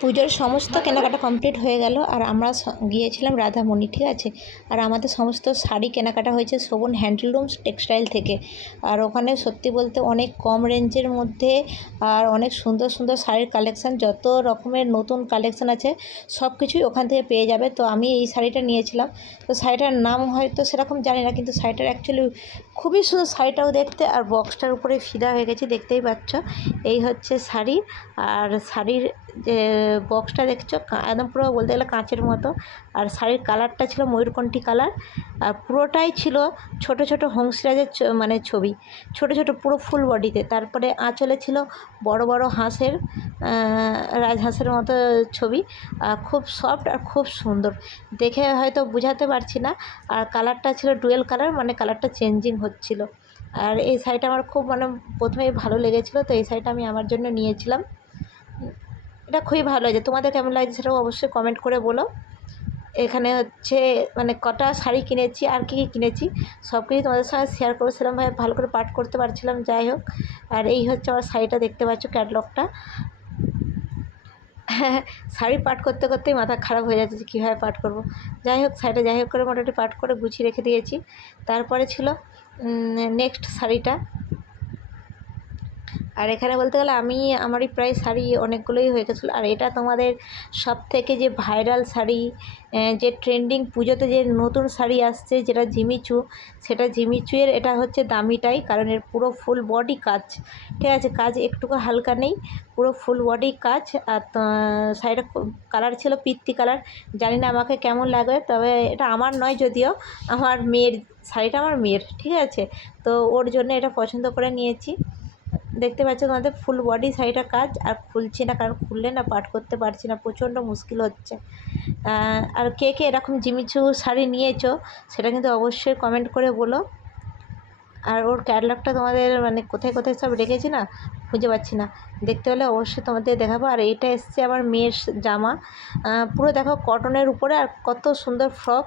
পুজোর সমস্ত কেনাকাটা কমপ্লিট হয়ে গেল আর আমরা গিয়েছিলাম রাধামণি, ঠিক আছে। আর আমাদের সমস্ত শাড়ি কেনাকাটা হয়েছে শোভন হ্যান্ডলুমস টেক্সটাইল থেকে। আর ওখানে সত্যি বলতে অনেক কম রেঞ্জের মধ্যে আর অনেক সুন্দর সুন্দর শাড়ির কালেকশান, যত রকমের নতুন কালেকশান আছে সব কিছুই ওখান থেকে পেয়ে যাবে। তো আমি এই শাড়িটা নিয়েছিলাম। তো শাড়িটার নাম হয়তো সেরকম জানি না, কিন্তু শাড়িটার অ্যাকচুয়ালি খুবই সুন্দর শাড়িটাও দেখতে। আর বক্সটার উপরে ফিদা হয়ে গেছে, দেখতেই পাচ্ছ। এই হচ্ছে শাড়ি। আর শাড়ির যে বক্সটা দেখছো একদম পুরো বলতে গেলে কাঁচের মতো। আর শাড়ির কালারটা ছিল ময়ূরকণ্ঠী কালার। আর পুরোটাই ছিল ছোট ছোট হংসরাজের মানে ছবি, ছোট ছোট পুরো ফুল বডিতে। তারপরে আঁচলে ছিল বড় বড় হাঁসের, রাজহাঁসের মতো ছবি। খুব সফট আর খুব সুন্দর, দেখে হয়তো বোঝাতে পারছি না। আর কালারটা ছিল ডুয়েল কালার, মানে কালারটা চেঞ্জিং হচ্ছিল। আর এই শাড়িটা আমার খুব মানে প্রথমেই ভালো লেগেছিলো, তো এই শাড়িটা আমি আমার জন্য নিয়েছিলাম। এটা খুবই ভালো লাগছে। তোমাদের কেমন লাগছে সেটাও অবশ্যই কমেন্ট করে বলো। এখানে হচ্ছে মানে কটা শাড়ি কিনেছি আর কী কী কিনেছি সব কিছুই তোমাদের সঙ্গে শেয়ার করবো। সেরকমভাবে ভালো করে পাঠ করতে পারছিলাম, যাই হোক। আর এই হচ্ছে আমার শাড়িটা, দেখতে পাচ্ছ ক্যাটলগটা। হ্যাঁ, শাড়ি পাঠ করতে করতেই মাথা খারাপ হয়ে যাচ্ছে যে কীভাবে পাঠ করব। যাই হোক, শাড়িটা যাই হোক করে মোটামুটি পাঠ করে গুছিয়ে রেখে দিয়েছি। তারপরে ছিল নেক্সট শাড়িটা। আর এখানে বলতে গেলে আমারই প্রায় শাড়ি অনেকগুলোই হয়ে গেছিলো। আর এটা তোমাদের সবথেকে যে ভাইরাল শাড়ি, যে ট্রেন্ডিং পুজোতে যে নতুন শাড়ি আসছে যেটা জিমিচু, সেটা জিমিচুয়ের এটা হচ্ছে দামিটাই, কারণ এর পুরো ফুল বডি কাজ, ঠিক আছে। কাজ একটুকু হালকা নেই, পুরো ফুল বডি কাজ। আর শাড়িটা কালার ছিল পিত্তি কালার। জানি না আমাকে কেমন লাগবে, তবে এটা আমার নয়, যদিও আমার মেয়ের শাড়িটা, আমার মেয়ের, ঠিক আছে। তো ওর জন্য এটা পছন্দ করে নিয়েছি। দেখতে পাচ্ছ তোমাদের ফুল বডি শাড়িটা কাজ। আর খুলছি না, কারণ খুললে না পাঠ করতে পারছি না, প্রচণ্ড মুশকিল হচ্ছে। আর কে কে এরকম জিমিচু শাড়ি নিয়েছো সেটা কিন্তু অবশ্যই কমেন্ট করে বলো। আর ওর ক্যাটালগটা তোমাদের মানে কোথায় কোথায় সব রেখেছি না, খুঁজে পাচ্ছি না। দেখতে হলে অবশ্যই তোমাদের দেখাবো। আর এইটা এসছে আমার মেয়ের জামা, পুরো দেখো কটনের উপরে, আর কত সুন্দর ফ্রক।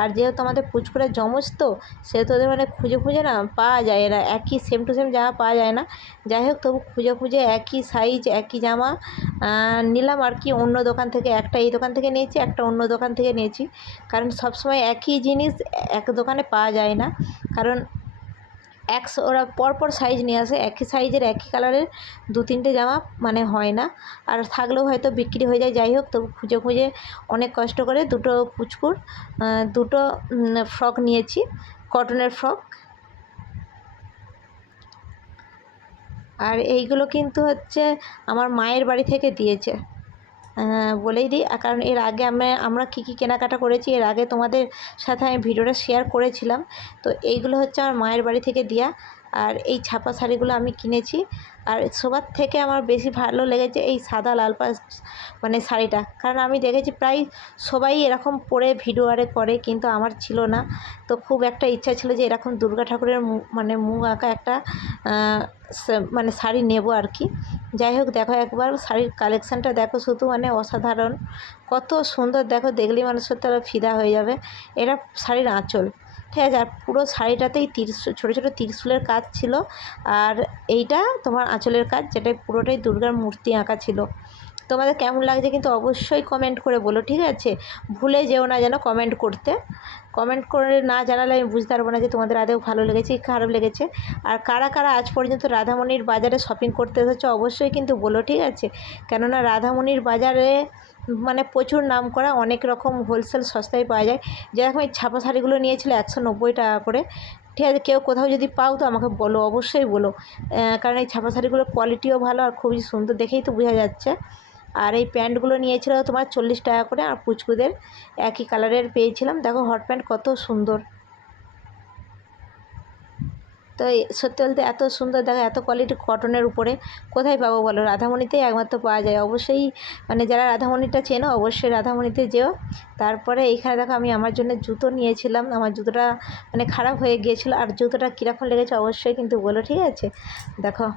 আর যেহেতু আমাদের পুচকুড়ে জমজ, তো সেহেতু ওদের মানে খুঁজে খুঁজে না পাওয়া যায় না, একই সেম টু সেম জামা পাওয়া যায় না। যাই হোক, তবু খুঁজে খুঁজে একই সাইজ একই জামা নিলাম আর কি। অন্য দোকান থেকে একটা এই দোকান থেকে নিয়েছি, একটা অন্য দোকান থেকে নিয়েছি। কারণ সবসময় একই জিনিস এক দোকানে পাওয়া যায় না, কারণ ওরা পরপর সাইজ নিয়ে আসে, একই সাইজের একই কালারের দু তিনটে জামা মানে হয় না। আর থাকলেও হয়তো বিক্রি হয়ে যায়। যাই হোক, তবু খুঁজে খুঁজে অনেক কষ্ট করে দুটো পুচকুর দুটো ফ্রক নিয়েছি, কটনের ফ্রক। আর এইগুলো কিন্তু হচ্ছে আমার মায়ের বাড়ি থেকে দিয়েছে। বলেই দিই, কারণ এর আগে আমরা কী কী কেনাকাটা করেছি এর আগে তোমাদের সাথে আমি ভিডিওটা শেয়ার করেছিলাম। তো এইগুলো হচ্ছে আমার মায়ের বাড়ি থেকে দেওয়া। আর এই ছাপা শাড়িগুলো আমি কিনেছি। আর সবার থেকে আমার বেশি ভালো লেগেছে এই সাদা লাল পাড় মানে শাড়িটা, কারণ আমি দেখেছি প্রায় সবাই এরকম পরে ভিডিও করে, কিন্তু আমার ছিল না। তো খুব একটা ইচ্ছা ছিল যে এরকম দুর্গা ঠাকুরের মানে মুখ আঁকা একটা মানে শাড়ি নেব আর কি। যাই হোক, দেখো একবার শাড়ির কালেকশানটা দেখো, শুধু মানে অসাধারণ, কত সুন্দর দেখো, দেখলেই মানুষ সত্যি ফিদা হয়ে যাবে। এটা শাড়ির আঁচল, ঠিক আছে। আর পুরো শাড়িটাতেই ছোটো ছোটো ত্রিশূলের কাজ ছিল। আর এইটা তোমার আঁচলের কাজ, যেটা পুরোটাই দুর্গার মূর্তি আঁকা ছিল। তোমাদের কেমন লাগছে কিন্তু অবশ্যই কমেন্ট করে বলো, ঠিক আছে। ভুলে যেও না যেন কমেন্ট করতে। কমেন্ট করে না জানালে আমি বুঝতে পারবো না যে তোমাদের আদৌ ভালো লেগেছে কি খারাপ লেগেছে। আর কারা কারা আজ পর্যন্ত রাধামণির বাজারে শপিং করতে এসেছো অবশ্যই কিন্তু বলো, ঠিক আছে। কেননা রাধামণির বাজারে মানে প্রচুর নাম করা, অনেক রকম হোলসেল সস্তায় পাওয়া যায়। যেরকম এই ছাপা শাড়িগুলো নিয়েছিল 190 টাকা করে, ঠিক আছে। কেউ কোথাও যদি পাও তো আমাকে বলো, অবশ্যই বলো। কারণ এই ছাপা শাড়িগুলোর কোয়ালিটিও ভালো আর খুবই সুন্দর, দেখেই তো বোঝা যাচ্ছে। আর এই প্যান্টগুলো নিয়েছিল তোমার 40 টাকা করে। আর পুচকুদের একই কালারের পেয়েছিলাম। দেখো হট প্যান্ট কত সুন্দর। তো সত্যি বলতে এত সুন্দর, দেখো এত কোয়ালিটি কটনের উপরে কোথায় পাবো বলো, রাধামণিতেই একমাত্র পাওয়া যায়। অবশ্যই মানে যারা রাধামণিটা চেনো অবশ্যই রাধামণিতে যেও। তারপরে এইখানে দেখো আমি আমার জন্য জুতো নিয়েছিলাম। আমার জুতোটা মানে খারাপ হয়ে গিয়েছিলো। আর জুতোটা কীরকম লেগেছে অবশ্যই কিন্তু বলো, ঠিক আছে। দেখো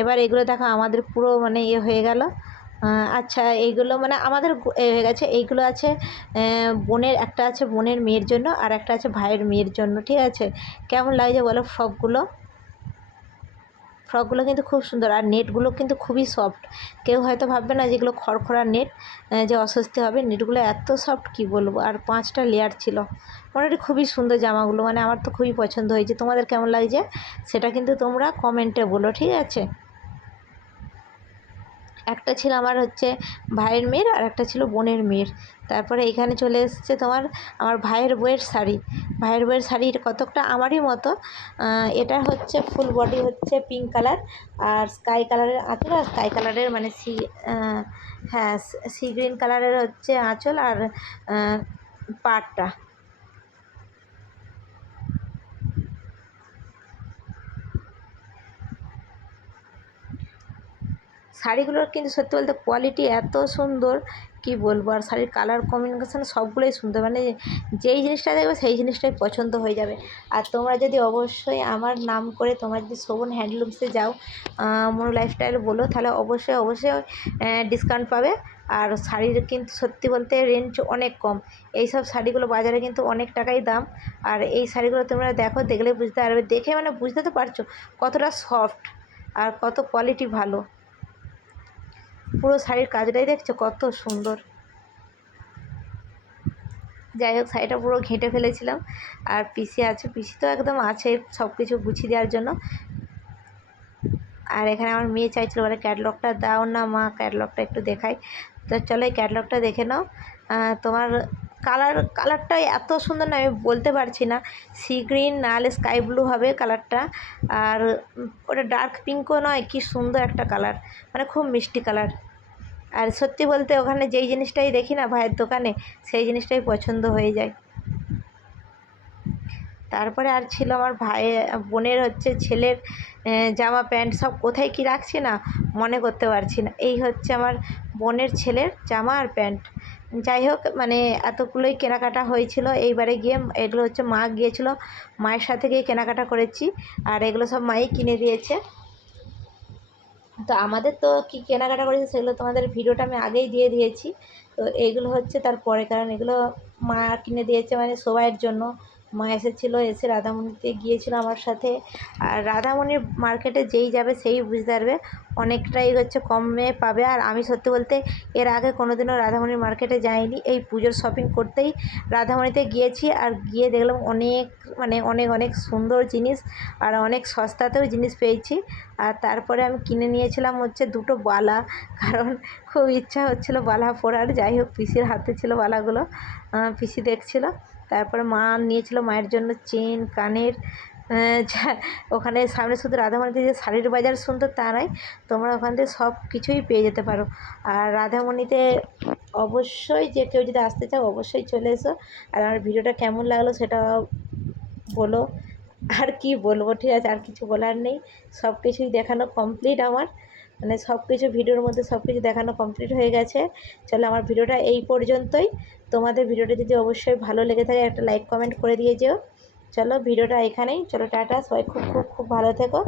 এবার এগুলো দেখো আমাদের পুরো মানে হয়ে গেল। আচ্ছা, এইগুলো মানে আমাদের হয়ে গেছে। এইগুলো আছে বোনের, একটা আছে বোনের মেয়ের জন্য, আর একটা আছে ভাইয়ের মেয়ের জন্য, ঠিক আছে। কেমন লাগছে বলো ফ্রকগুলো। ফ্রকগুলো কিন্তু খুব সুন্দর, আর নেটগুলো কিন্তু খুবই সফট। কেউ হয়তো ভাববে না যেগুলো খড়খড়া নেট, যে অস্বস্তি হবে। নেটগুলো এত সফট কি বলবো, আর 5টা লেয়ার ছিল। মোটামুটি খুবই সুন্দর জামাগুলো, মানে আমার তো খুবই পছন্দ হয়েছে। তোমাদের কেমন লাগছে সেটা কিন্তু তোমরা কমেন্টে বলো, ঠিক আছে। একটা ছিল আমার হচ্ছে ভাইয়ের মেয়ের, আর একটা ছিল বোনের মেয়ের। তারপরে এখানে চলে এসেছে তোমার আমার ভাইয়ের বউয়ের শাড়ি। ভাইয়ের বউয়ের শাড়ির কতকটা আমারই মতো। এটা হচ্ছে ফুল বডি হচ্ছে পিঙ্ক কালার, আর স্কাই কালারের আঁচল, আর স্কাই কালারের মানে হ্যাঁ সি গ্রিন কালারের হচ্ছে আঁচল, আর পাড়টা। শাড়িগুলোর কিন্তু সত্যি বলতে কোয়ালিটি এত সুন্দর কি বলবো, আর শাড়ির কালার কম্বিনেশন সবগুলোই সুন্দর, মানে যেই জিনিসটা দেখবে সেই জিনিসটাই পছন্দ হয়ে যাবে। আর তোমরা যদি অবশ্যই আমার নাম করে তোমরা যদি শোভন হ্যান্ডলুমসে যাও, মনু লাইফস্টাইল বলো, তাহলে অবশ্যই অবশ্যই ডিসকাউন্ট পাবে। আর শাড়ির কিন্তু সত্যি বলতে রেঞ্জ অনেক কম। এইসব শাড়িগুলো বাজারে কিন্তু অনেক টাকাই দাম। আর এই শাড়িগুলো তোমরা দেখো, দেখলে বুঝতে পারবে, দেখে মানে বুঝতে তো পারছো কতটা সফট আর কত কোয়ালিটি ভালো। পুরো শাড়ির কাজটাই দেখছো কত সুন্দর। যাই হোক, শাড়িটা পুরো ঘেঁটে ফেলেছিলাম। আর পিসি আছে, পিসি তো একদম আছে সব কিছু গুছিয়ে দেওয়ার জন্য। আর এখানে আমার মেয়ে চাইছিল, বলে ক্যাটলগটা দাও না মা, ক্যাটলগটা একটু দেখাই। তো চলো এই ক্যাটলগটা দেখে নাও। তোমার কালারটা এত সুন্দর না, আমি বলতে পারছি না। সি গ্রিন নাহলে স্কাই ব্লু হবে কালারটা। আর ওটা ডার্ক পিঙ্কও নয়, কি সুন্দর একটা কালার, মানে খুব মিষ্টি কালার। আর সত্যি বলতে ওখানে যেই জিনিসটাই দেখি না ভাইয়ের দোকানে, সেই জিনিসটাই পছন্দ হয়ে যায়। তারপরে আর ছিল আমার বোনের হচ্ছে ছেলের জামা প্যান্ট, সব কোথায় কি রাখছি না মনে করতে পারছি না। এই হচ্ছে আমার বোনের ছেলের জামা আর প্যান্ট। যাই হোক, মানে এতগুলোই কেনাকাটা হয়েছিল এইবারে গিয়ে। এগুলো হচ্ছে মা গিয়েছিল, মায়ের সাথে গিয়ে কেনাকাটা করেছি। আর এগুলো সব মাই কিনে দিয়েছে। তো আমাদের তো কী কেনাকাটা করেছি সেগুলো তোমাদের ভিডিওটা আমি আগেই দিয়ে দিয়েছি। তো এইগুলো হচ্ছে তারপরে, কারণ এগুলো মা কিনে দিয়েছে মানে সবাইয়ের জন্য। মা এসেছিলো, এসে রাধামণিতে গিয়েছিলো আমার সাথে। আর রাধামণির মার্কেটে যেই যাবে সেই বুঝতে পারবে অনেকটাই হচ্ছে কমে পাবে। আর আমি সত্যি বলতে এর আগে কোনোদিনও রাধামণির মার্কেটে যাইনি। এই পুজোর শপিং করতেই রাধামণিতে গিয়েছি, আর গিয়ে দেখলাম অনেক মানে অনেক অনেক সুন্দর জিনিস, আর অনেক সস্তাতেও জিনিস পেয়েছি। আর তারপরে আমি কিনে নিয়েছিলাম হচ্ছে দুটো বালা, কারণ খুব ইচ্ছা হচ্ছিলো বালা পরার। যাই হোক, পিসির হাতে ছিল বালাগুলো, পিসি দেখছিল। তারপরে মা নিয়েছিল মায়ের জন্য চেন, কানের। ওখানে সামনে শুধু রাধামণিতে যে শাড়ির বাজার সুন্দর তা নয়, তোমরা ওখান থেকে সব কিছুই পেয়ে যেতে পারো। আর রাধামণিতে অবশ্যই, যে কেউ যদি আসতে চাও অবশ্যই চলে এসো। আর আমার ভিডিওটা কেমন লাগলো সেটা বলো। আর কি বলবো, ঠিক আছে, আর কিছু বলার নেই। সব কিছুই দেখানো কমপ্লিট আমার, মানে সব কিছু ভিডিওর মধ্যে সব কিছু দেখানো কমপ্লিট হয়ে গেছে। চলো আমার ভিডিওটা এই পর্যন্তই। তোমাদের ভিডিওটা যদি অবশ্যই ভালো লেগে থাকে একটা লাইক কমেন্ট করে দিয়ে যেও। চলো ভিডিওটা এখানেই, চলো টাটা, সবাই খুব খুব খুব ভালো থেকো।